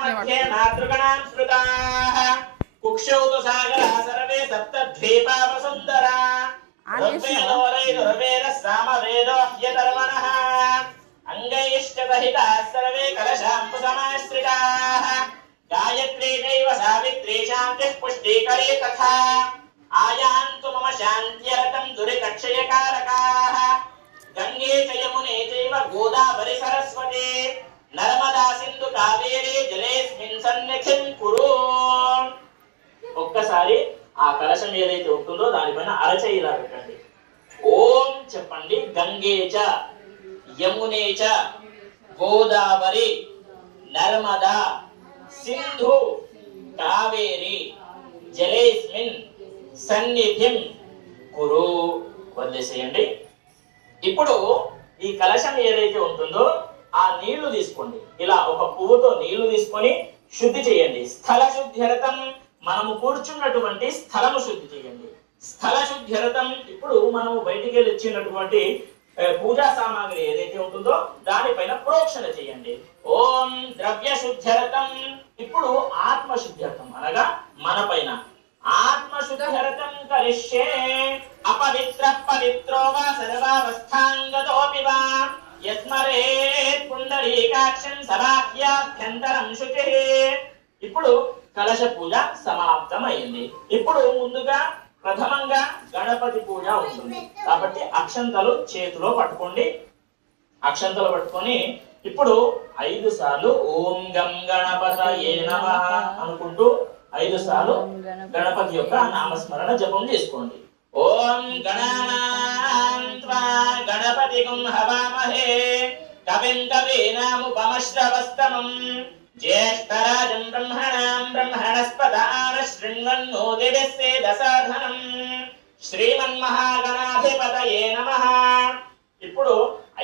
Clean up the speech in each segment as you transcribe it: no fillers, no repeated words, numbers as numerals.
मध्ये मातृगणां स्मृताः कुक्षौ तु सागरः सर्वे सप्तद्वीपा वसुन्धरा ऋग्वेदोरैर्वेदः सामवेदो ह्यतर्वणः अंगैश्च दहिताः सर्वे कलशाम्बुसमाश्रिताः गायत्री चैव सावित्री शान्तिः पुष्टिकरी तथा आयान्तु मम शान्त्यरतं दुरितक्षयकारकाः गंगे च यमुने चैव गोदावरी सरस्वती नर्मदा सिंधु कावेरी जलेस्मिन् सन्निधिं कुरु। ఒక్కసారి ఆ కలశం ఏదైతే ఉంటుందో దానిపైన అరచేయి ఇలా పెట్టండి. ఓం చెప్పండి. గంగే చ యమునే చ గోదావరి నర్మదా సింధు కావేరి జలేస్మిన్ సన్నిధిం కురు. వదిలేసేయండి. ఇప్పుడు ఈ కలశం ఏదైతే ఉంటుందో ఆ నీళ్లు తీసుకోండి. ఇలా ఒక పువ్వుతో నీళ్లు తీసుకొని శుద్ధి చేయండి. స్థల శుద్ధ్యర్థం, మనము కూర్చున్నటువంటి స్థలము శుద్ధి చేయండి. స్థల శుద్ధ్యర్థం. ఇప్పుడు మనము బయటికి వెళ్ళి ఇచ్చినటువంటి పూజా సామాగ్రి ఏదైతే ఉంటుందో దానిపైన ప్రోక్షణ చేయండి. ఓం ద్రవ్య శుద్ధ్యర్థం. ఇప్పుడు ఆత్మ శుద్ధ్యర్థం అనగా మన పైన ఆత్మ శుద్ధ్యర్థం కరిష్యే. అపవిత్ర పవిత్రో వా సర్వావస్థాంగతోపి వా యస్మరేత్ పుండరీకాక్షం సబాహ్యాభ్యంతరం శుచిః. ఇప్పుడు కలశ పూజ సమాప్తమైంది. ఇప్పుడు ముందుగా ప్రథమంగా గణపతి పూజ ఉంటుంది కాబట్టి అక్షంతలు చేతిలో పట్టుకోండి. అక్షంతలు పట్టుకొని ఇప్పుడు 5 సార్లు ఓం గం గణపతయే నమః అనుకుంటూ 5 సార్లు గణపతి యొక్క నామస్మరణ జపం చేసుకోండి. ఓం గణానాం త్వా గణపతిగం హవామహే కవిం కవీనాముపమశ్రవస్తమం జ్యేష్ఠరాజం బ్రహ్మణాం బ్రహ్మణస్పదాన శృణ్వన్నోదిభిస్సేదసాధనం శ్రీమన్మహాగణాధిపతయే నమః. ఇప్పుడు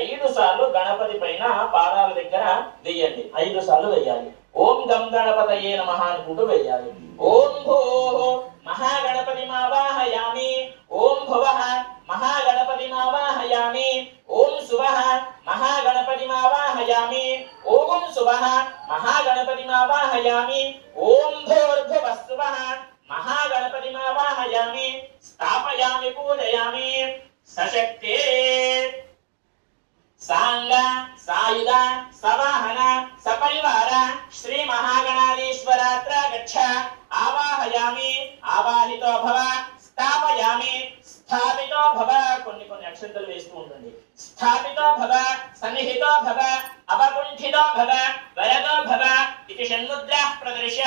5 సార్లు గణపతి పైన పాదాల దగ్గర వెయ్యండి. 5 సార్లు వెయ్యాలి. ఓం గం గణపతయే నమః అనుకుంటూ వెయ్యాలి. ఓం భూః మహాగణపతిమావాహయామి. ఓం భువః మహాగణపతిమావాహయామి. ఓం శుభః మహాగణపతిమావాహయామి. ఓం శుభః మహాగణపతిమావాహయామి. ఓం భూర్భువః మహాగణపతిమావాహయామి. స్థాపయామి పూజయామి. సశక్తే సాంగ సాయుధ సవాహన సపరివార శ్రీ మహాగణాధీశ్వరాత్ర గచ్చ. ఆవాహయామి. ఆవాహితో భవ. స్థాపయామి. స్థాపితో భవ. కొన్ని అక్షంతలు వేస్తూ ఉంటుంది. స్థాపితో భవ. సన్నిహితో భవ. అపకుంఠితో భవ. వరదో భవ. ఇది షణ్ముద్రాః ప్రదర్శ్య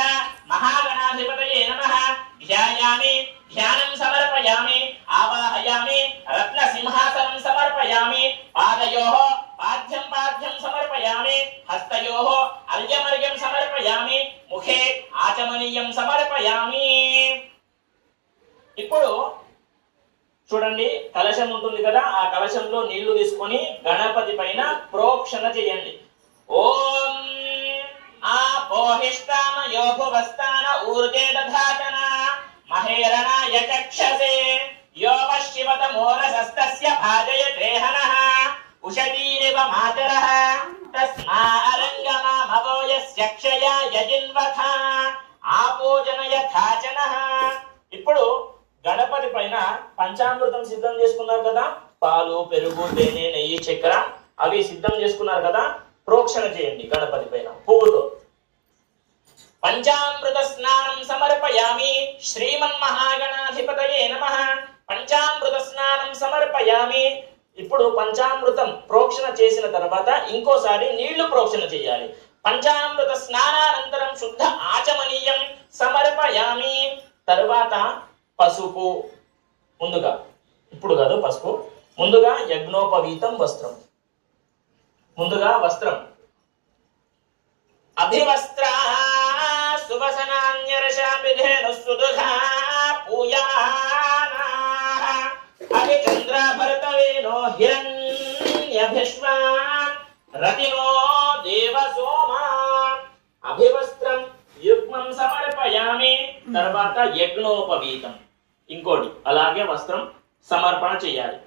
మహాగణాధిపతయే నమః. ధ్యాయామి. ధ్యానం సమర్పయామి. ఆవాహయామి. రత్న సింహాసనం సమర్పయామి. పాదయోః పాద్యం పాద్యం సమర్పయామి. హస్తయోః అర్ఘ్యమర్ఘ్యం సమర్పయామి. ముఖే ఆచమనీయం సమర్పయామి. ఇప్పుడు చూడండి కలశం ఉంటుంది కదా, ఆ కలశంలో నీళ్లు తీసుకొని గణపతి పైన ప్రోక్షణ చేయండి. ఓం ఆపోహిష్టామయో భువస్థాన ఊర్జే దధాతన మహేరణాయ చక్షసే యో పశ్చిమత మోరసస్తస్య భాజయతే హనః ఉషతీరివ మాతరః తస్మా అరంగమామవో యస్య క్షయా యజిన్వథ ఆపోజన యథాచనః. ఇప్పుడు గణపతి పైన పంచామృతం సిద్ధం చేసుకున్నారు కదా, పాలు పెరుగు తేనె నెయ్యి చక్కెర అవి సిద్ధం చేసుకున్నారు కదా, ప్రోక్షణ చేయండి గణపతి పైన పువ్వుతో. పంచామృత స్నానం సమర్పయామి. శ్రీమన్మహాగణాధిపతయే నమః. పంచామృత స్నానం సమర్పయామి. ఇప్పుడు పంచామృతం ప్రోక్షణ చేసిన తర్వాత ఇంకోసారి నీళ్లు ప్రోక్షణ చేయాలి. పంచామృత స్నానానంతరం శుద్ధ ఆచమనీయం సమర్పయామి. తరువాత పసుపు ముందుగా, ఇప్పుడు కాదు పసుపు, ముందుగా యజ్ఞోపవీతం వస్త్రం, ముందుగా వస్త్రం. అభివస్త్ర సువసనాన్యరశామిధేను సుదుఘా పూయానా అభిచంద్రాభరతవేనో హిరణ్యభిష్మా రతినో దేవసోమా. అభివస్త్రం యుగ్మం సమర్పయామి. తర్వాత యజ్ఞోపవీతం ఇంకోటి అలాగే వస్త్రం సమర్పణ చేయాలి.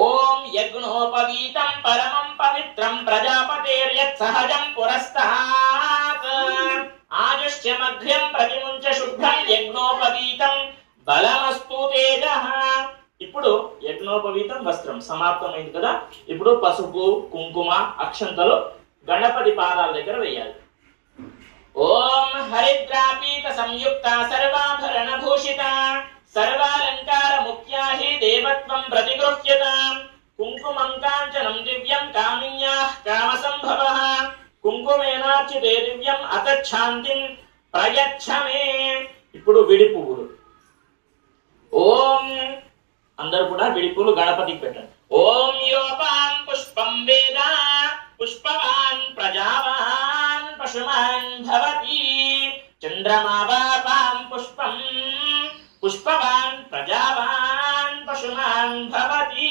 ఓం యజ్ఞోపవీతం పరమం పవిత్రం ప్రజాపతేర్యత్ సహజం పురస్తాత్ వస్త్రం సమాప్తమైంది కదా. ఇప్పుడు పసుపు కుంకుమ అక్షంతలు గణపతి పాదాల దగ్గర వేయాలి. ఓం హరిద్రాపీత సంయుక్త సర్వాభరణ భూషిత సర్వాలంకార ముఖ్యా హి దేవత్వం ప్రతిగృహ్యతాం కుంకుమం కాంచనం దివ్యం కామిన్యాః కామసంభవః కుంకుమేనార్చితే దివ్యం అతచ్ఛాంతిం ప్రయచ్ఛమే. ఇప్పుడు విడి పువ్వులు. ఓం అందరూ కూడా విడి పువ్వులు గణపతికి పెట్టండి. ఓం యోపాం పుష్పం వేద పుష్పవాన్ ప్రజావాన్ పశుమాన్ భవతి చంద్రమావాపాం పుష్పం పుష్పవాన్ ప్రజావాన్ పశుమాన్ భవతి.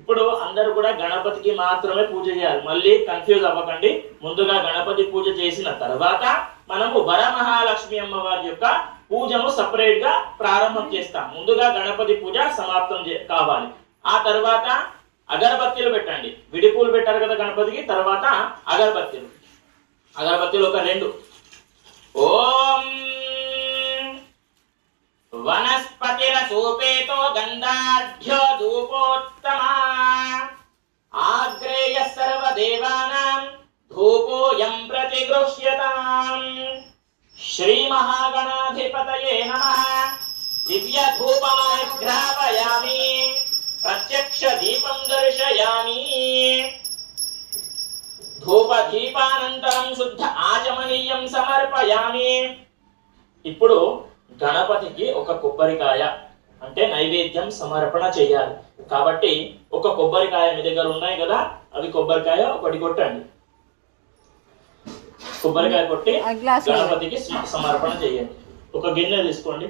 ఇప్పుడు అందరూ కూడా గణపతికి మాత్రమే పూజ చేయాలి. మళ్ళీ కన్ఫ్యూజ్ అవ్వకండి. ముందుగా గణపతి పూజ చేసిన తర్వాత మనము వరమహాలక్ష్మి అమ్మవారి యొక్క పూజను సపరేట్ గా ప్రారంభం చేస్తాం. ముందుగా గణపతి పూజ సమాప్తం కావాలి. ఆ తర్వాత అగరబత్తీలు పెట్టండి. విడిపూలు పెట్టారు కదా గణపతికి, తర్వాత అగరబత్తీలు ఒక 2. ఓం వనస్పతిరసోపేతో గంధాఢ్యో ధూపోత్తమా ఆగ్రేయ సర్వదేవానాం ధూపోయం ప్రతిగృహ్యతాం. శ్రీ మహాగణాధిపతయే నమః. దివ్య ధూపమాఘ్రాపయామి ప్రత్యక్ష దీపం దర్శయామి. ధూప దీపానంతరం శుద్ధ ఆచమనీయం సమర్పయామి. ఇప్పుడు గణపతికి ఒక కొబ్బరికాయ అంటే నైవేద్యం సమర్పణ చేయాలి. కాబట్టి ఒక కొబ్బరికాయ మీ దగ్గర ఉన్నాయి కదా, అవి కొబ్బరికాయ ఒకటి కొట్టండి. కొబ్బరికాయ కొట్టి గణపతికి సమర్పణ చేయండి. ఒక గిన్నె తీసుకోండి.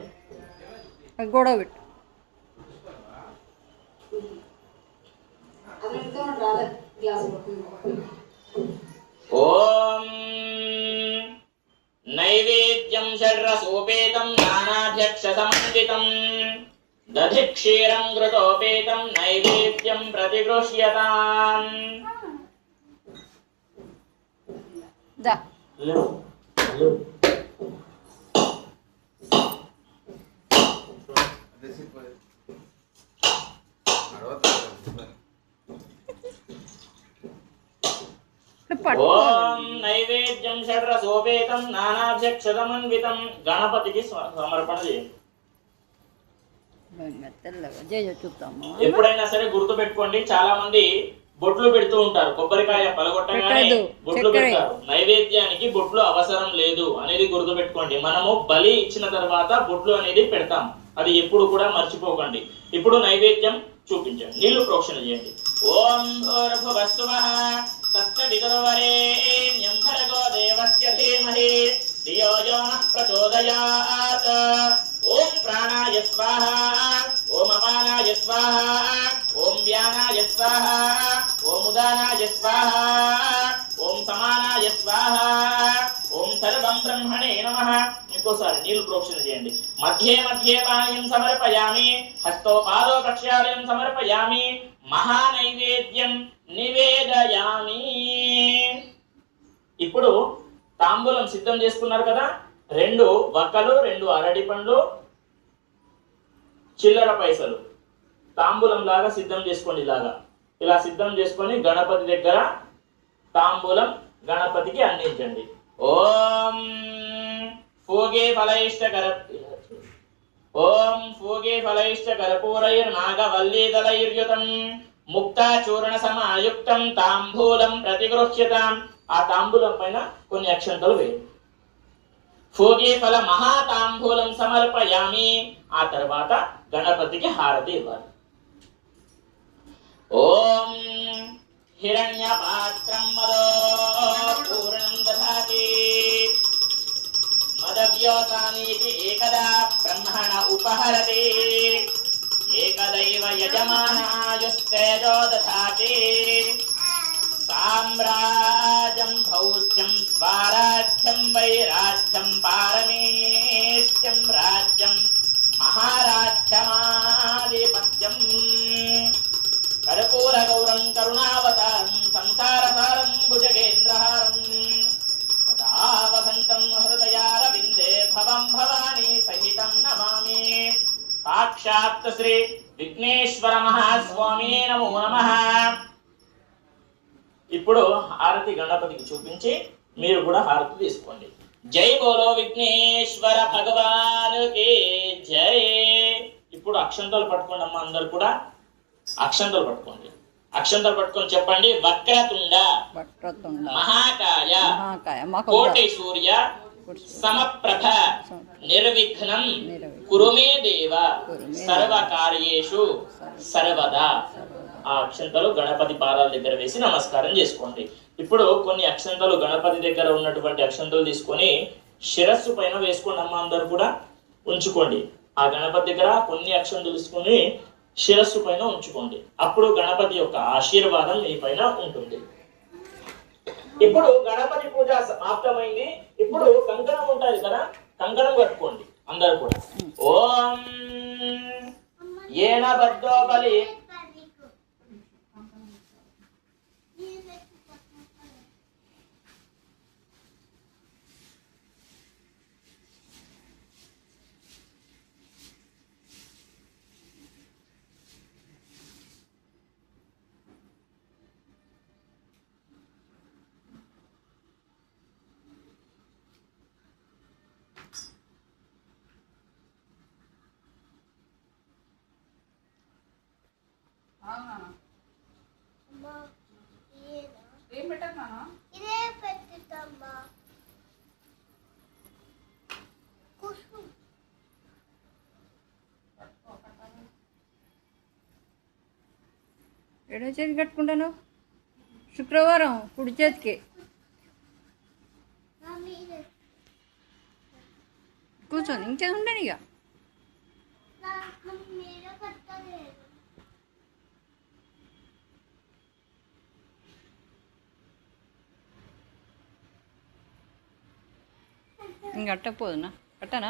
ఓం నైవేద్యం షడ్రసోపేతం నానాధ్యక్ష సమన్వితం దధి క్షీరం ఘృతోపేతం నైవేద్యం ప్రతిగృహ్యతాం. ఓం నైవేద్యం షడ్రసోపేతం నానాధ్యక్ష సమన్వితం గణపతికి సమర్పణ చేయండి. ఎప్పుడైనా సరే గుర్తు పెట్టుకోండి, చాలా మంది బొట్లు పెడుతూ ఉంటారు. కొబ్బరికాయ పలగొట్టగానే బొట్లు పెడతారు. నైవేద్యానికి బొట్లు అవసరం లేదు అనేది గుర్తు పెట్టుకోండి. మనము బలి ఇచ్చిన తర్వాత బొట్లు అనేది పెడతాం, అది ఎప్పుడు కూడా మర్చిపోకండి. ఇప్పుడు నైవేద్యం చూపించండి, నీళ్లు ప్రోక్షణ చేయండి. ఓం భూర్భువస్సువః తత్సవితుర్వరేణ్యం భర్గో దేవస్య ధీమహి ధియో యో నః ప్రచోదయాత్. ఓం ప్రాణాయ స్వాహా ఓం అపానాయ స్వాహా ఓం వ్యానాయ స్వాహా ఓం ఉదానాయ స్వాహా ఓం సమానాయ స్వాహా ఓం సర్వం బ్రహ్మణే నమః. ఇంకోసారి నీళ్లు ప్రోక్షణ చేయండి. మధ్యే మధ్యే పానీయం సమర్పయామి హస్తోపాదో ప్రక్షాళనం సమర్పయామి మహానైవేద్యం నివేదయామి. ఇప్పుడు తాంబూలం సిద్ధం చేసుకున్నారు కదా, 2 వక్కలు 2 అరటి పండ్లు చిల్లర పైసలు తాంబూలం లాగా సిద్ధం చేసుకోండి. ఇలా సిద్ధం చేసుకొని గణపతి దగ్గర తాంబూలం గణపతికి అందించండి. ఓం ఫూగే ఫలైష్ట కర్పూరైర్నాగవల్లీదలైర్యుతం ముక్తాచూర్ణ సమాయుక్తం తాంబూలం ప్రతిగృహ్యతాం. ఆ తాంబూలం పైన కొన్ని అక్షంతలు వేయండి. ఫూగే ఫల మహాతాంబూలం సమర్పయామి. ఆ తర్వాత గణపతికి హారతి ఇవ్వాలి. ఓం హిరణ్యపాత్రం మదో పూర్ణం దధాతి మదవ్యోతానీతి ఏకదా బ్రహ్మణ ఉపహరతి ఏకదైవ యజమానాయుస్తేజో దధాతి సామ్రాజ్యం భౌజ్యం స్వరాజ్యం వైరాజ్యం పారమేష్ట్యం రాజ్యం మహారాజ్యమాధిపత్యం కర్పూర గౌరం కరుణావతారం సంసారసారం భుజగేంద్రహారం వసంతం హృదయారవిందే భవం భవానీ సహితం నమామి. సాక్షాత్ శ్రీ విఘ్నేశ్వర మహాస్వామి నమో నమః. ఇప్పుడు హారతి గణపతికి చూపించి మీరు కూడా హారతి తీసుకోండి. జై బోలో విఘ్నేశ్వర భగవానుకి జై. ఇప్పుడు అక్షంతలు పట్టుకోండి అమ్మ, అందరు కూడా అక్షంతలు పట్టుకోండి. అక్షంతలు పట్టుకొని చెప్పండి. వక్రతుండ మహాకాయ కోటి సూర్య సమప్రభ నిర్విఘ్నం కురుమే దేవ సర్వకార్యేషు సర్వదా. ఆ అక్షంతలు గణపతి పాదాల దగ్గర వేసి నమస్కారం చేసుకోండి. ఇప్పుడు కొన్ని అక్షంతలు గణపతి దగ్గర ఉన్నటువంటి అక్షంతలు తీసుకొని శిరస్సు పైన వేసుకోండి అమ్మ, అందరు కూడా ఉంచుకోండి. ఆ గణపతి దగ్గర కొన్ని అక్షంతలు తీసుకొని శిరస్సు పైన ఉంచుకోండి. అప్పుడు గణపతి యొక్క ఆశీర్వాదం మీ పైన ఉంటుంది. ఇప్పుడు గణపతి పూజ సమాప్తమైంది. ఇప్పుడు కంకణం ఉంటుంది కదా, కంకణం కట్టుకోండి అందరు కూడా. ఓం ఏన బద్ధో బలి ఎడో చేతి కట్టుకుంటాను. శుక్రవారం కుడి చేతికి కూర్చొని ఇంకే ఉండను ఇక. ఇంక అట్టపోదునా కట్టనా?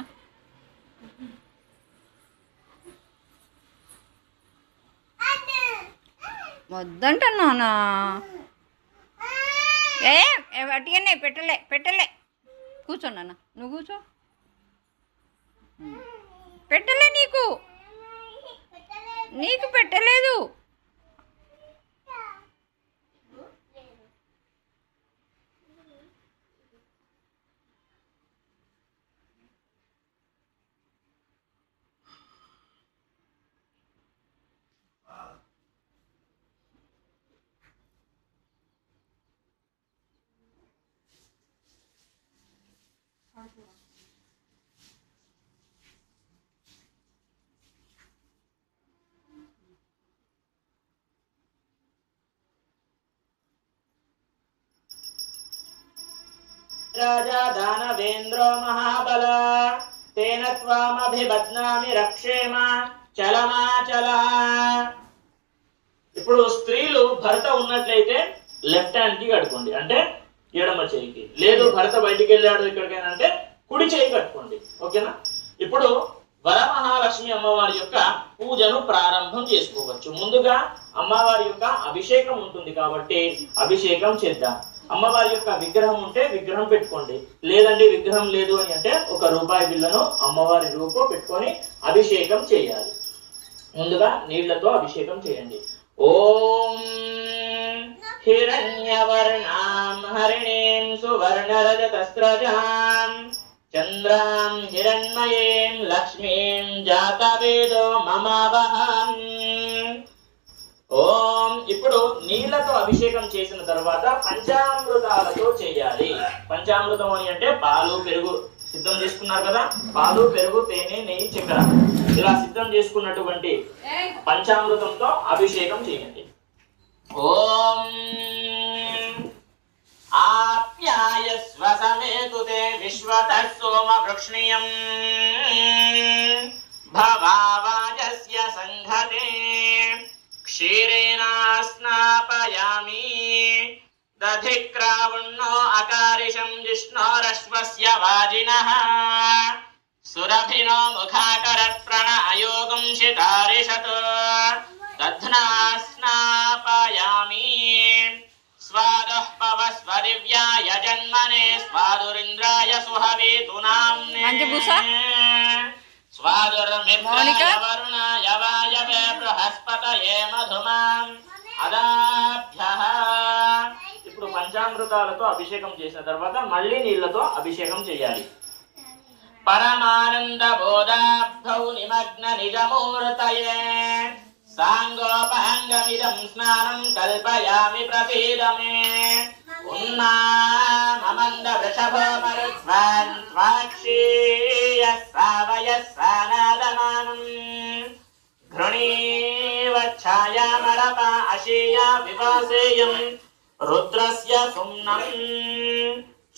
వద్దంటున్నానా? అటుగానే పెట్టలే కూర్చోన్నా, నువ్వు కూర్చో. పెట్టలే నీకు పెట్టలేదు. రాజా దానవేంద్రో మహాబల తేన త్వామభిబధ్నామి రక్షేమ చలమాచల. ఇప్పుడు స్త్రీలు భర్త ఉన్నట్లయితే లెఫ్ట్ హ్యాండ్ కి కట్టుకోండి, అంటే ఎడమ చేయికి. లేదు భర్త బయటికి వెళ్ళాడు ఎక్కడికైనా అంటే కుడి చేయి కట్టుకోండి. ఓకేనా? ఇప్పుడు వరమహాలక్ష్మి అమ్మవారి యొక్క పూజను ప్రారంభం చేసుకోవచ్చు. ముందుగా అమ్మవారి యొక్క అభిషేకం ఉంటుంది కాబట్టి అభిషేకం చేద్దాం. అమ్మవారి యొక్క విగ్రహం ఉంటే విగ్రహం పెట్టుకోండి, లేదండి విగ్రహం లేదు అని అంటే ఒక రూపాయి బిళ్ళను అమ్మవారి రూపం పెట్టుకొని అభిషేకం చేయాలి. ముందుగా నీళ్లతో అభిషేకం చేయండి. ఓం హిరణ్యవర్ణాం హరిణీం సువర్ణరజతస్రజాం చంద్రాం హిరణ్మయీం లక్ష్మీం జాతవేదో మమావహం. ఓం. ఇప్పుడు నీళ్లతో అభిషేకం చేసిన తర్వాత పంచామృతాలతో చేయాలి. పంచామృతం అని అంటే పాలు పెరుగు సిద్ధం చేసుకున్నారు కదా, పాలు పెరుగు తేనె నెయ్యి చక్కెర ఇలా సిద్ధం చేసుకున్నటువంటి పంచామృతంతో అభిషేకం చేయండి. ఓం ఆప్యాయస్వ సమేతుతే విశ్వతః సోమ వృక్ష్ణియం భవావాజస్య సంఘతే క్షీరేణ స్నాపయామి దధిక్రావుణ్ణో అకారిషం జిష్ణోరశ్వస్య వాజినః సురభినో ముఖాకరత్ ప్రణాయోగం శితారిషత్ దధ్నా స్నాపయామి స్వాదః పవస్వదివ్యాయ జన్మనే స్వాదురింద్రాయ సుహవేతు నామ్నే వాదుర్మిత్రాయ వరుణాయ వాయవే బృహస్పతయే మధుమాం అదాభ్యః. ఇప్పుడు పంచామృతాలతో అభిషేకం చేసిన తర్వాత మళ్ళీ నీళ్లతో అభిషేకం చేయాలి. పరమానంద బోధాబ్ధౌ నిమగ్న నిజమూర్తయే సాంగోపహంగమిదం స్నానం కల్పయామి ప్రసీదమే. ఉన్మామంద వృషభో మరుద్వాన్ స్వాక్షీయ శ్రావయ సానాదమానం ఘృణీవ ఛాయామరప అశీయా వివాసేయం రుద్రస్య సుమ్నం.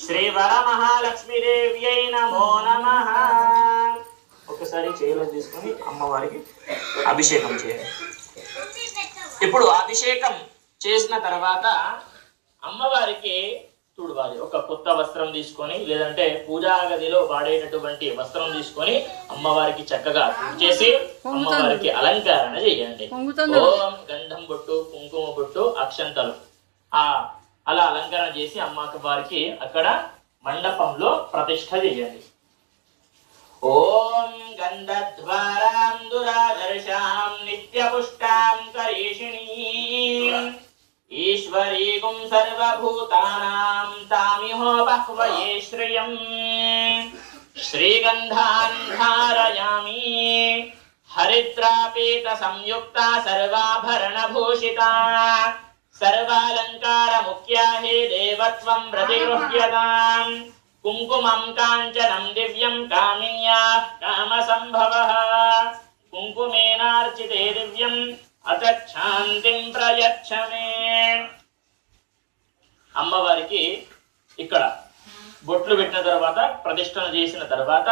శ్రీ వరమహాలక్ష్మీదేవ్యై నమో నమః. ఒకసారి చేతిలో తీసుకొని అమ్మవారికి అభిషేకం చేయాలి. ఇప్పుడు అభిషేకం చేసిన తర్వాత అమ్మవారికి తుడవాలి. ఒక కొత్త వస్త్రం తీసుకొని లేదంటే పూజా గదిలో వాడేటటువంటి వస్త్రం తీసుకొని అమ్మవారికి చక్కగా చేసి అమ్మవారికి అలంకరణ చేయండి. ఓం గంధం బొట్టు, కుంకుమ బొట్టు, అక్షంతలు అలా అలంకరణ చేసి అమ్మవారికి అక్కడ మండపంలో ప్రతిష్ఠ చేయండి. ఓం గంధద్వారాం దురాదర్శాం నిత్యపుష్టాం కరీషిణీం ఈశ్వరీగుం సర్వభూతానాం తామిహో బహ్వయే శ్రియం. శ్రీగంధాన్ ధారయామి హరిద్రాపీత సంయుక్త సర్వాభరణ భూషిత సర్వాలంకార ముఖ్యా హే దేవత్వం ప్రతిగృహ్యతాం. కుంకుమం కాంచనం దివ్యం కామిన్యాః కామ సంభవః కుంకుమేనార్చితే దివ్యం అతచ్ఛాంతిం ప్రయచ్చ మే. అమ్మవారికి ఇక్కడ బొట్లు పెట్టిన తర్వాత ప్రతిష్టన చేసిన తర్వాత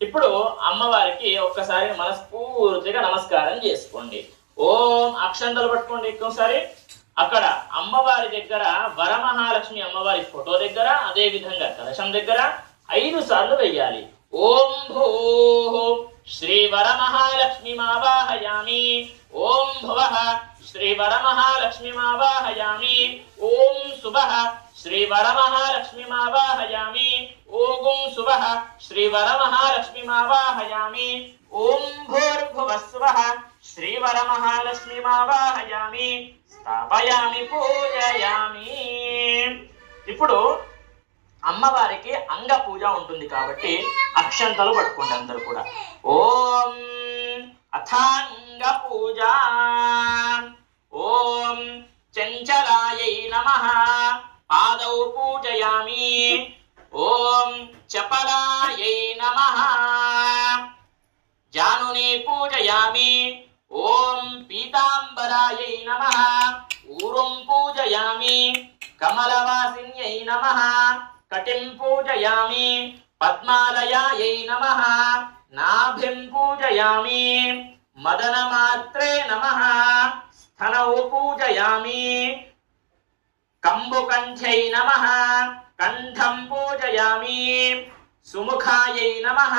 ఇప్పుడు అమ్మవారికి ఒక్కసారి మనస్ఫూర్తిగా నమస్కారం చేసుకోండి. ఓం అక్షంతలు పట్టుకోండి. ఇంకోసారి అక్కడ అమ్మవారి దగ్గర వరమహాలక్ష్మి అమ్మవారి ఫోటో దగ్గర అదే విధంగా కలశం దగ్గర 5 సార్లు వెయ్యాలి. ఓం భూ శ్రీ వరమహాలక్ష్మి మావాహయామి. ఓం భువః శ్రీ వరమహాలక్ష్మి మావాహయామి. ఓం శుభః శ్రీ వరమహాలక్ష్మి మావాహయామి. ఓం శుభః శ్రీ వరమహాలక్ష్మి మావాహయామి. ఓం భూర్భువస్వః శ్రీ వరమహాలక్ష్మి మావాహయామి. స్థాపయామి పూజయామి. ఇప్పుడు అమ్మవారికి అంగ పూజ ఉంటుంది కాబట్టి అక్షంతలు పట్టుకోండి అందరూ కూడా. ఓం అథాంగ పూజ. ఓం చంచలాయై నమః పాదౌ పూజయామి. ఓం చపలాయై నమః జానునే పూజయామి. ఓం పీతాంబరాయై నమః ఊరుం పూజయామి. కమలవాసిన్యై నమః కటిం పూజయామి. పద్మాలయాయై నమః నాభిం పూజయామి. మదనమాత్రే నమః స్థనౌ పూజయామి. కంబుకంఠ్యై నమః కంఠం పూజయామి. సుముఖాయై నమః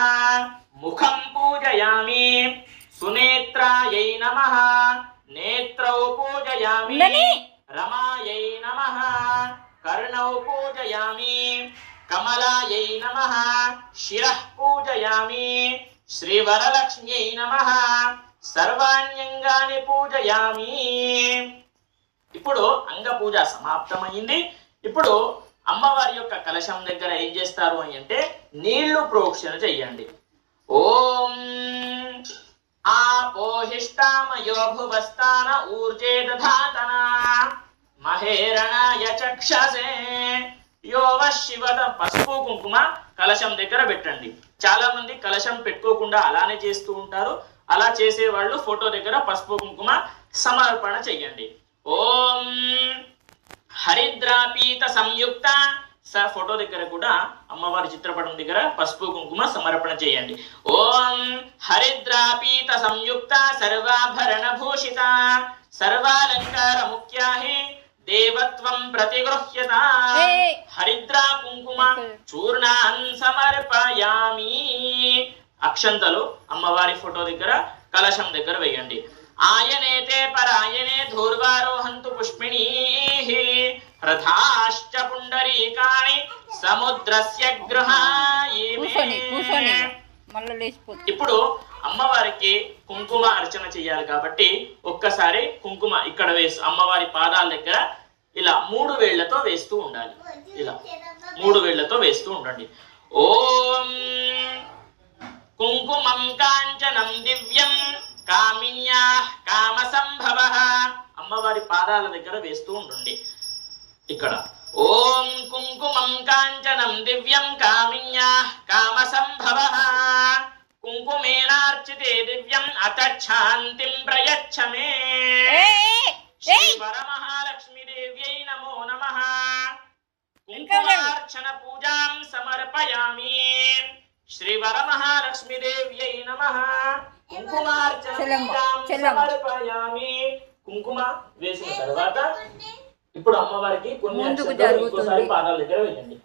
ముఖం పూజయామి. సునేత్రాయై నమః నేత్రౌ పూజయామి. రమాయై నమః కర్ణౌ పూజయామి. కమలాయై నమః శిరః పూజయామి. శ్రీ వరలక్ష్మ్యై నమః సర్వాణ్యంగాని పూజయామి. ఇప్పుడు అంగ పూజ సమాప్తమైంది. ఇప్పుడు అమ్మవారి యొక్క కలశం దగ్గర ఏం చేస్తారు అని అంటే నీళ్లు ప్రోక్షణ చెయ్యండి. ఓం ఆపోహిష్టామయో భువస్థాన ఊర్జే దధాతన మహేరణాయ చక్షసే యోవ శివత. పసుపు కుంకుమ కలశం దగ్గర పెట్టండి. చాలా మంది కలశం పెట్టుకోకుండా అలానే చేస్తూ ఉంటారు. అలా చేసే వాళ్ళు ఫోటో దగ్గర పసుపు కుంకుమ సమర్పణ చెయ్యండి. ఓం హరిద్రాపీత సంయుక్త ఫోటో దగ్గర కూడా అమ్మవారి చిత్రపటం దగ్గర పసుపు కుంకుమ సమర్పణ చేయండి. ఓం హరిద్రాపీత సంయుక్త సర్వాభరణ భూషిత సర్వాలంకార ముఖ్యాహి దేవత్వం ప్రతిగృహ్యత. హరిద్రా కుంకుమ చూర్ణాన్ సమర్పయామి. అక్షంతలు అమ్మవారి ఫోటో దగ్గర కలశం దగ్గర వేయండి. ఆయనేతే పరాయనే ధూర్వారోహంతు పుష్పిణీః రథాశ్చ పుండరీకాణి సముద్రస్య గృహాయిమే. మళ్ళీ లేచిపోతుంది. ఇప్పుడు అమ్మవారికి కుంకుమ అర్చన చెయ్యాలి కాబట్టి ఒక్కసారి కుంకుమ ఇక్కడ వేసి అమ్మవారి పాదాల దగ్గర ఇలా 3 వేళ్లతో వేస్తూ ఉండాలి. ఇలా 3 వేళ్లతో వేస్తూ ఉండండి. ఓం కుంకుమం కాంచనం దివ్యం కామిన్యా కామ సంభవః. అమ్మవారి పాదాల దగ్గర వేస్తూ ఉండండి. ఇక్కడ ఓం కుంకుమం కాంచనం దివ్యం కామిన్యా కామ సంభవః కుంకుమేనార్చితే దివ్యం అతచ్ఛాంతిం ప్రయచ్చ మే. శ్రీ వరమహాలక్ష్మీ దేవ్యై నమో నమః. కుంకుమార్చన పూజాం సమర్పయామి. శ్రీ వరమహాలక్ష్మీ దేవ్యై నమః. కుంకుమార్చన పూజాం సమర్పయామి. కుంకుమ వేసిన తర్వాత ఇప్పుడు అమ్మవారికి కొన్ని అక్షంతలు ఇంకోసారి పాదాల దగ్గర వేయండి.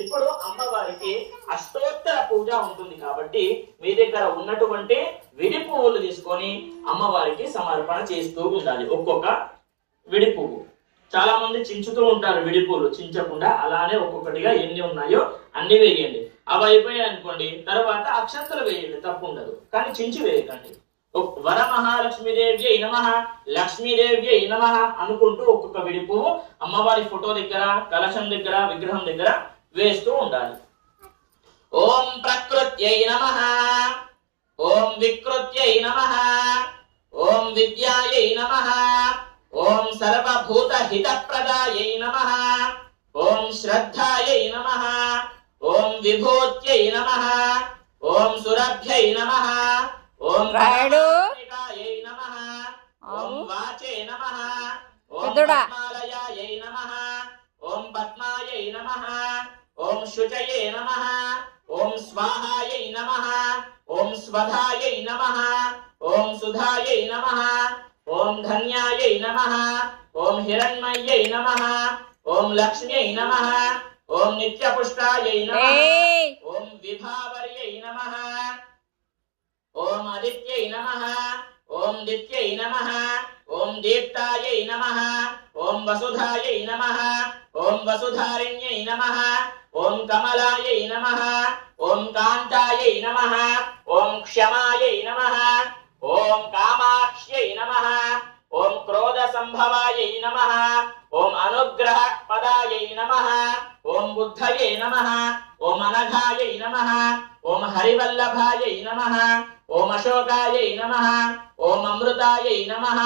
ఇప్పుడు అమ్మవారికి అష్టోత్తర పూజ ఉంటుంది కాబట్టి మీ దగ్గర ఉన్నటువంటి విడి పువ్వులు తీసుకొని అమ్మవారికి సమర్పణ చేస్తూ ఉండాలి. ఒక్కొక్క విడి పువ్వు. చాలా మంది చించుతూ ఉంటారు విడి పువ్వులు, చించకుండా అలానే ఒక్కొక్కటిగా ఎన్ని ఉన్నాయో అన్ని వేయండి. అవి అయిపోయాయి అనుకోండి, తర్వాత అక్షంతలు వేయండి, తప్పు ఉండదు, కానీ చించి వేయకండి. వరమహాలక్ష్మీదేవ్యై నమః, లక్ష్మీదేవ్యై నమః అనుకుంటూ ఒక్కొక్క విడి పువ్వు అమ్మవారి ఫోటో దగ్గర, కలశం దగ్గర, విగ్రహం దగ్గర వేస్తూ ఉండాలి. ఓం ప్రకృత్యై నమః, ఓం వికృత్యై నమః, ఓం విద్యాయై నమః, ఓం సర్వభూత హితప్రదాయై నమః, ఓం శ్రద్ధాయై నమః, ఓం విభూత్యై నమః, ఓం సురభ్యై నమః, ఓం రాయుడుయై నమః, ఓం వాచే నమః, ఓం పద్మాలయాయై నమః, ఓం పద్మాయై నమః, ఓం శుచయే నమః, ఓం స్వాహాయై నమః, ఓం స్వధాయై నమః, ఓం సుధాయై నమః, ఓం ధన్యాయై నమః, ఓం హిరణ్మయ్యై నమః, ఓం లక్ష్మ్యై నమః, ఓం నిత్యపుష్టాయై నమః, ఓం విభావర్యై నమః, ఓం ఆదిత్యై నమః, ఓం దిత్యై నమః, ఓం దీప్తాయై నమః, ఓం వసుధాయై నమః, ఓం వసుధారిణ్యై నమః, ఓం కమలాయై నమః, ఓం కాంతాయై నమః, ఓం క్షమాయై నమః, ఓం కామాక్ష్యై నమః, ఓం క్రోధ సంభవాయై నమః, ఓం అనుగ్రహ పదాయై నమః, ఓం బుద్ధయే నమః, ఓం అనఘాయై నమః, ఓం హరివల్లభాయై నమః, ఓం అశోకాయై నమః, ఓం అమృతాయై నమః,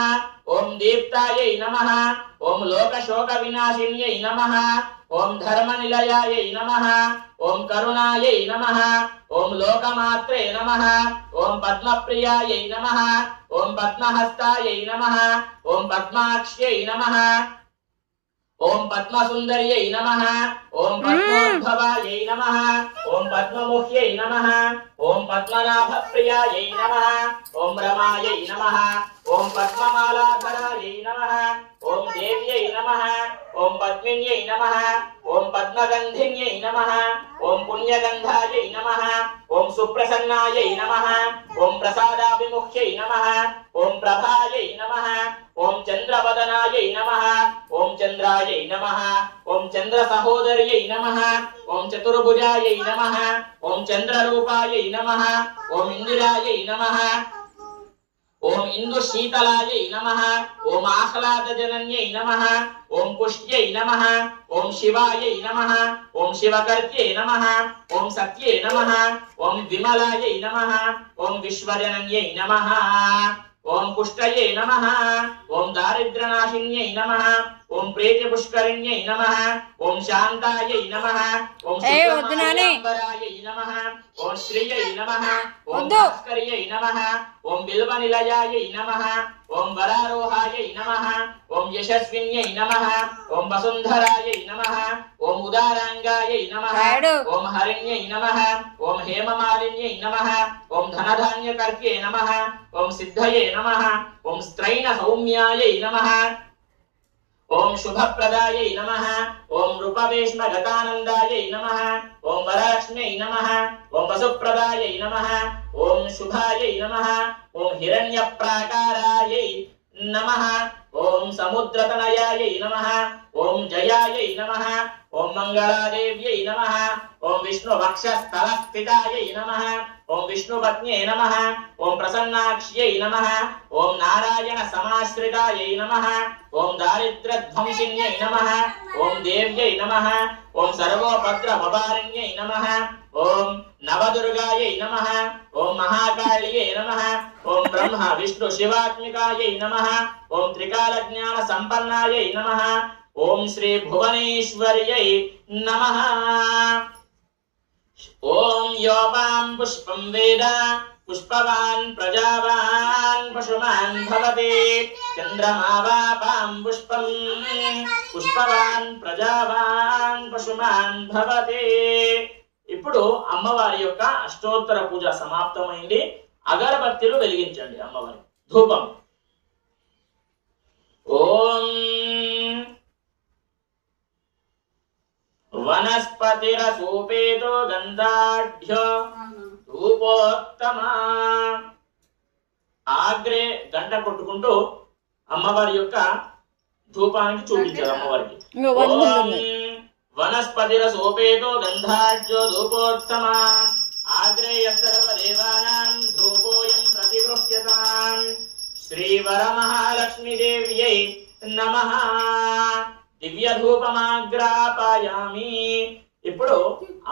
ఓం దీప్తాయై నమః, ఓం లోకశోక వినాశిన్యై నమః, ఓం ధర్మనిలయాయై నమః, ఓం కరుణాయై నమః, ఓం లోకమాత్రే నమః, ఓం పద్మప్రియాయై నమః, ఓం పద్మహస్తాయై నమః, ఓం పద్మాక్ష్యై నమః, ఓం పద్మసుందర్యై నమః, ఓం పద్మోద్భవాయై నమః, ఓం పద్మముఖ్యై నమః, ఓం పద్మనాభప్రియాయై నమః, ఓం రమాయై నమః, ఓం పద్మమాలాధరాయై నమః, ఓం దేవ్యై నమః, ఓం పద్మిన్యై నమః, ఓం పద్మగంధిన్యై నమః, ఓం పుణ్యగంధాయై నమః, ఓం సుప్రసన్నాయై నమః, ఓం ప్రసాదాభిముఖ్యై నమః, ఓం ప్రభాయై నమః, ఓం చంద్రవదనాయై నమః, ఓం చంద్రాయై నమః, ఓం చంద్ర సహోదర్యై నమః, ఓం చతుర్భుజాయై నమః, ఓం చంద్రరూపాయై నమః, ఓం ఇందిరాయై నమః, ఓం ఇందు శీతలాయై నమః, ఓం ఆహ్లాదజనన్యై నమః, ఓం పుష్ట్యై నమః, ఓం శివాయై నమః, ఓం శివకర్త్యై నమః, ఓం సత్యే నమః, ఓం విమలాయై నమః, ఓం విశ్వజనన్యై నమః, ఓం పుష్టయే నమః, ఓం దారిద్ర్యనాశిన్యై నమః, ఓం ప్రీతిపుష్కరిణ్యై నమః, ఓం శాంతాయై నమః, ఓం శుక్రమాల్యాంబరాయై నమః, ఓం శ్రీయై నమః, ఓం భాస్కర్యై నమః, ఓం బిల్వనిలయాయై నమః, ఓం వరారోహాయై నమః, ఓం యశస్విన్యై నమః, ఓం వసుంధరాయై నమః, ఓం ఉదారాంగాయై నమః, ఓం హరిణ్యై నమః, ఓం హేమమాలిన్యై నమః, ఓం ధనధాన్యకర్త్యై నమః, ఓం సిద్ధయే నమః, ఓం స్త్రైణ సౌమ్యాయై నమః, ఓం శుభప్రదాయై నమః, ఓం రూపవేష్మ గతానందాయై నమః, ఓం వరలక్ష్మ్యై నమః, ఓం వసుప్రదాయై నమః, ఓం శుభాయై నమః, ఓం హిరణ్యప్రాకారాయై నమః. ఓం సముద్రతనయాయై నమః. ఓం జయాయై నమః. ఓం మంగళాదేవ్యై నమః. ఓం విష్ణువక్షస్థలస్థితాయై నమః. ఓం విష్ణుపత్న్యై నమః. ఓం ప్రసన్నాక్ష్యై నమః. ఓం నారాయణ సమాశ్రితాయై నమః. ఓం దారిద్ర్యధ్వంసిన్యై నమః. ఓం దేవ్యై నమః. ఓం సర్వోపద్రవపారిణ్యై నమః. ఓం నవదుర్గాయై నమః. ఓం మహాకాళియై నమః. ఓం బ్రహ్మ విష్ణు శివాత్మికాయై నమః. ఓం త్రికాలజ్ఞాన సంపన్నాయై నమః. ఓం శ్రీ భువనేశ్వర్యై నమః. ఓం యోపాం పుష్పం వేద పుష్పవాన్ ప్రజావాన్ పశుమాన్ భవతి. చంద్రమా వాపాం పుష్పం పుష్పవాన్ ప్రజావాన్ పశుమాన్ భవతి. ఇప్పుడు అమ్మవారి యొక్క అష్టోత్తర పూజ సమాప్తమైంది. అగరబత్తిలు వెలిగించండి అమ్మవారి. ధూపం. ఓం వనస్పతిరసూపేతో గంధాఢ్యో ధూపోత్తమా. ఆగ్రే గంట కొట్టుకుంటూ అమ్మవారి యొక్క ధూపానికి చూపించారు అమ్మవారికి. వనస్పతిరసోపేతో గంధాఢ్యో ధూపోత్తమా ఆగ్రేయ సర్వదేవానాం ధూపోయం ప్రతిగృహ్యతాం. శ్రీ వరమహాలక్ష్మీదేవ్యై నమః. దివ్య ధూపమాగ్రాపయామి. ఇప్పుడు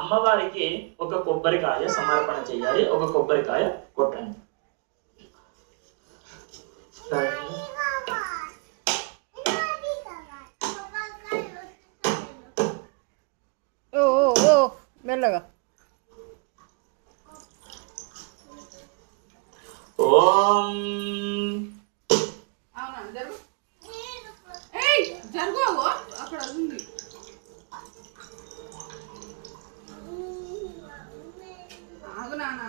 అమ్మవారికి ఒక కొబ్బరికాయ సమర్పణ చేయాలి. ఒక కొబ్బరికాయ కొట్టండి. ఓ ఓ మెల్లగా. ఓం అక్కడ ఉంది. ఆగు నాన్న.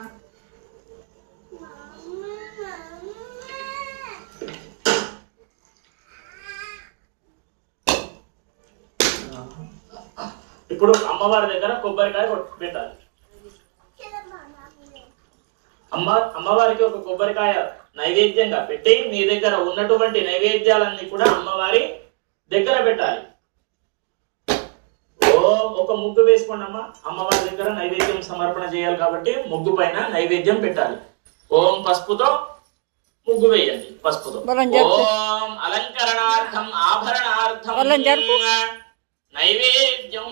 ఇప్పుడు అమ్మవారి దగ్గర కొబ్బరికాయ పెట్టాలి. అమ్మవారికి ఒక కొబ్బరికాయ నైవేద్యంగా పెట్టి మీ దగ్గర ఉన్నటువంటి నైవేద్యాలన్నీ కూడా అమ్మవారి దగ్గర పెట్టాలి. ఒక ముగ్గు వేసుకోండి అమ్మ. అమ్మవారి దగ్గర నైవేద్యం సమర్పణ చేయాలి కాబట్టి ముగ్గు పైన నైవేద్యం పెట్టాలి. ఓం పసుపుతో ముగ్గు వేయండి. పసుపుతో ఓం అలంకరణార్థం ఆభరణార్థం నైవేద్యం.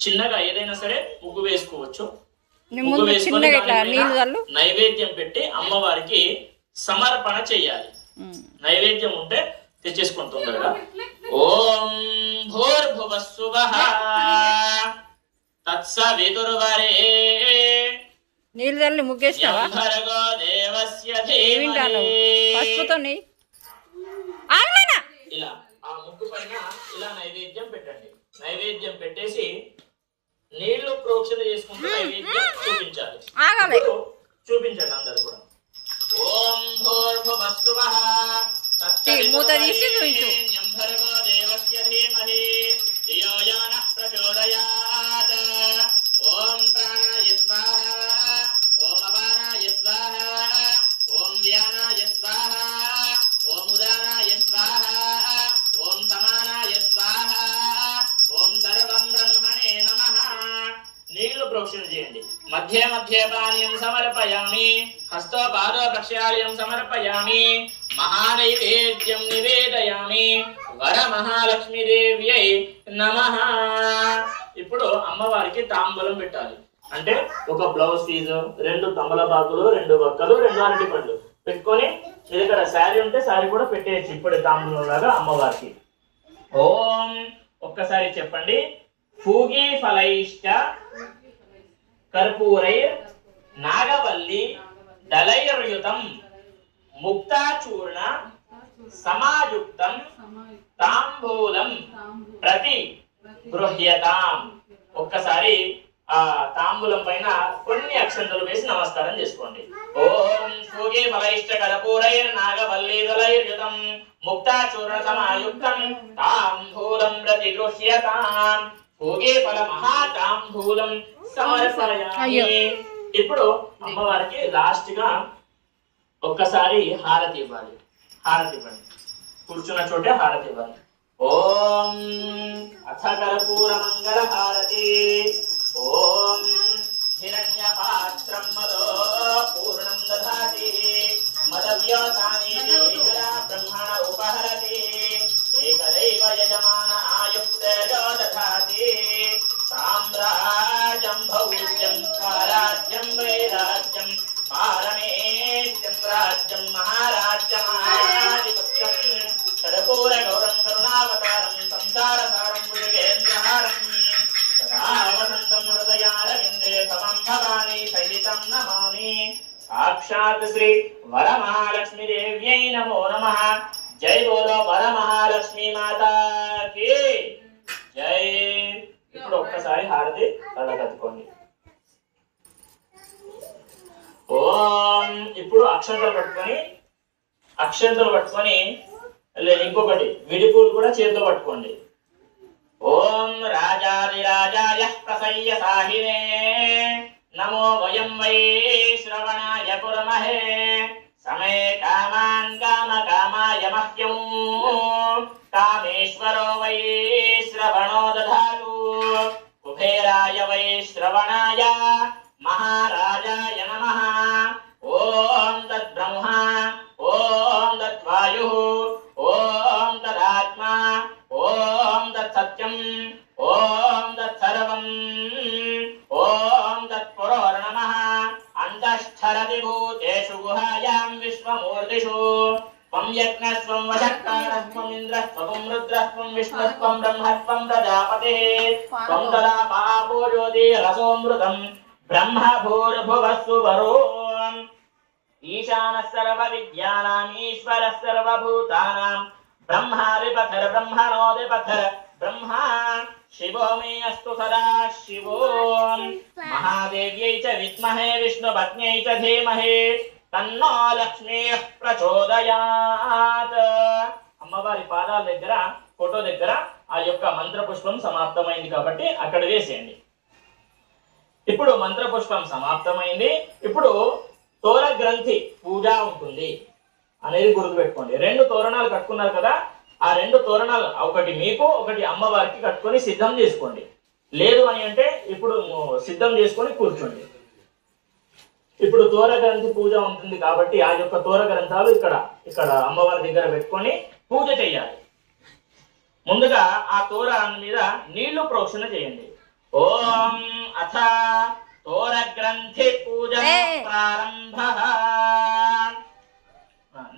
చిన్నగా ఏదైనా సరే ముగ్గు వేసుకోవచ్చు. ముగ్గు వేసుకొని నైవేద్యం పెట్టి అమ్మవారికి సమర్పణ చెయ్యాలి. నైవేద్యం ఉంటే తెచ్చేసుకుని తొందరగా. ఓం భూర్భువస్సువః తత్సవితుర్వరే నీళ్ళు తల్లి ముగ్గేసినావా? భర్గో దేవస్య ధీమహి. ఇలా ఆ ముగ్గు పైన ఇలా నైవేద్యం పెట్టండి. నైవేద్యం పెట్టేసి నీళ్లు ప్రోక్షణ చేసుకుంటూ నైవేద్యం చూపించాలి. చూపించండి అందరు కూడా. ఓం భూర్భువస్సువః మూత తీసి చూపించు. భర్గో దేవస్య ధీమహి ధియో యో నః ప్రచోదయాత్. ఓం ప్రాణాయ స్వాహా. ఓం అపానాయ స్వాహా. ఓం వ్యానాయ స్వాహా. ఓం ఉదానాయ స్వాహా. ఓం సమానాయ స్వాహా. ఓం సర్వం బ్రహ్మణే నమః. నీళ్లు ప్రోక్షణ చేయండి. మధ్య మధ్య పానీయం సమర్పయామి. హస్తో పాదో ప్రక్షాళనం సమర్పయామి. మహానైవేద్యం నివేదయామి. వర మహాలక్ష్మీదేవ్యై నమః. ఇప్పుడు అమ్మవారికి తాంబూలం పెట్టాలి. అంటే ఒక బ్లౌజ్ పీస్, 2 తమలపాకులు, 2 వక్కలు, 2 అరటి పండ్లు పెట్టుకొని మీ దగ్గర శారీ ఉంటే శారీ కూడా పెట్టేయచ్చు. ఇప్పుడు తాంబూలం లాగా అమ్మవారికి. ఓం ఒక్కసారి చెప్పండి. పూగీ ఫలైశ్చ కర్పూరైర్ నాగవల్లి దళైర్యుతం ముక్తాచూర్ణ సమాయుక్తం తాంబూలం ప్రతి గృహ్యతాం. ఒక్కసారి ఆ తాంబూలం పైన కొన్ని అక్షంతలు వేసి నమస్కారం చేసుకోండి. ఓం పూగీ ఫలైశ్చ కర్పూరైర్ నాగవల్లి దళైర్యుతం ముక్తాచూర్ణ సమాయుక్తం తాంబూలం ప్రతి గృహ్యతాం. పూగీ ఫల మహాతాంబూలం సమర్పయామి. ఇప్పుడు అమ్మవారికి లాస్ట్ గా ఒక్కసారి హారతి ఇవ్వాలి. హారతి ఇవ్వండి. కూర్చున్న చోటే హారతి ఇవ్వాలి. ఓం అథ కర్పూర మంగళ హారతి. ఓం హిరణ్య పాత్రం మదో పూర్ణం దధాతి మదవ్యోసాని బ్రహ్మణ ఉపహరతి ఏకదైవ యజమాన ఆయుక్తేజో దధాతి సామ్రాజ్యం భౌజ్యం స్వరాజ్యం వైరాజ్యం పారమేష్యం రాజ్యం మహారాజ్యమాధిపత్యం కర్పూర గౌరం కరుణావతారం సంసారసారం భుజగేంద్రహారం సదా వసంతం హృదయారవిందే సమం భవాని సహితం నమామి. సాక్షాత్ శ్రీ వరమహాలక్ష్మి దేవ్యై నమో నమః. జై బోలో వరమహాలక్ష్మి మాతాకి జై. ఇప్పుడు ఒక్కసారి హారతి కళ్ళకద్దుకోండి. ఓం. ఇప్పుడు అక్షంతలు పట్టుకొని ఇంకొకటి విడిపూలు కూడా చేతితో పట్టుకోండి. ఓం రాజాదిరాజాయ ప్రసయ్య సాహినే నమో వయం వై శ్రవణాయ కుర్మహే సమే కామాన్ కామ కామాయ మహ్యం కామేశ్వరో వై శ్రవణో దధాతు కుబేరాయ వై శ్రవణాయ మహారాజాయ నమః. ఓం తద్బ్రహ్మ ఓం తద్వాయుః ఓం తదాత్మా ఓం తత్సత్యం ఓం తత్సర్వం ఓం తత్పురో నమః. అంతఃస్థరతి భూతేషు గుహాయాం విశ్వమూర్తిషు త్వం యజ్ఞస్త్వం వశక్తారస్త్వం ఇంద్రస్త్వం రుద్రస్త్వం విష్ణుస్త్వం బ్రహ్మస్త్వం ప్రజాపతిః త్వం తదా పాపో జ్యోతిరసోమృతం బ్రహ్మ భూర్భువస్సు వరో ఈశానః సర్వ విద్యానాం ఈశ్వరః సర్వభూతానాం బ్రహ్మాధిపతిర్ బ్రహ్మణోధిపతిర్ బ్రహ్మ శివో మే అస్తు సదా శివో. మహాదేవ్యై చ విద్మహే విష్ణుపత్న్యై చ ధీమహి తన్నో లక్ష్మీః ప్రచోదయాత్. అమ్మవారి పాదాల దగ్గర ఫోటో దగ్గర ఆ యొక్క మంత్రపుష్పం సమాప్తమైంది కాబట్టి అక్కడ వేసేయండి. ఇప్పుడు మంత్రపుష్పం సమాప్తమైంది. ఇప్పుడు తోర గ్రంథి పూజ ఉంటుంది అనేది గుర్తుపెట్టుకోండి. 2 తోరణాలు కట్టుకున్నారు కదా, ఆ 2 తోరణాలు ఒకటి మీకు ఒకటి అమ్మవారికి కట్టుకొని సిద్ధం చేసుకోండి. లేదు అని అంటే ఇప్పుడు సిద్ధం చేసుకొని కూర్చోండి. ఇప్పుడు తోర గ్రంథి పూజ ఉంటుంది కాబట్టి ఆ యొక్క తోర గ్రంథాలు ఇక్కడ అమ్మవారి దగ్గర పెట్టుకొని పూజ చేయాలి. ముందుగా ఆ తోర మీద నీళ్లు ప్రోక్షణ చేయండి. ఓం అథ తోర గ్రంథి పూజ ప్రారంభ.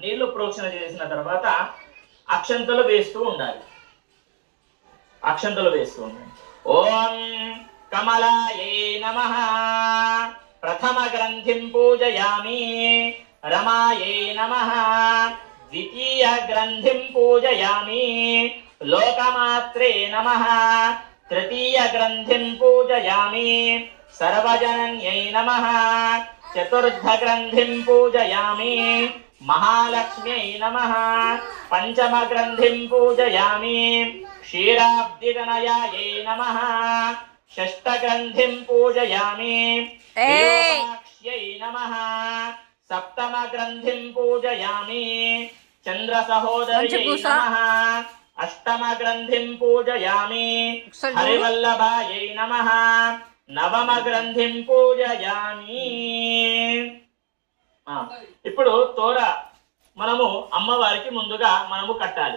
నీళ్లు ప్రోక్షణ చేసిన తర్వాత అక్షంతలు వేస్తూ ఉండాలి. ఓం కమలాయై నమః. ప్రథమ గ్రంథిం పూజయామి. రమాయై నమః. ద్వితీయ గ్రంథిం పూజయామి. లోకమాత్రే నమః. తృతీయ గ్రంథిం పూజయామి. సర్వజనన్యై నమః. చతుర్థ గ్రంథిం పూజయామి. మహాలక్ష్మ్యై నమః. పంచమ గ్రంథిం పూజయామి. క్షీరాబ్దితనయాయై నమః. షష్ఠ గ్రంథిం పూజయామి. విరూపాక్ష్యై నమః. సప్తమ గ్రంథిం పూజయామి. చంద్ర సహోదర్యై నమః. అష్టమ గ్రంథిం పూజయామి. హరివల్లభాయై నమః. నవమ గ్రంథిం పూజయామి. ఇప్పుడు తోర మనము అమ్మవారికి ముందుగా కట్టాలి.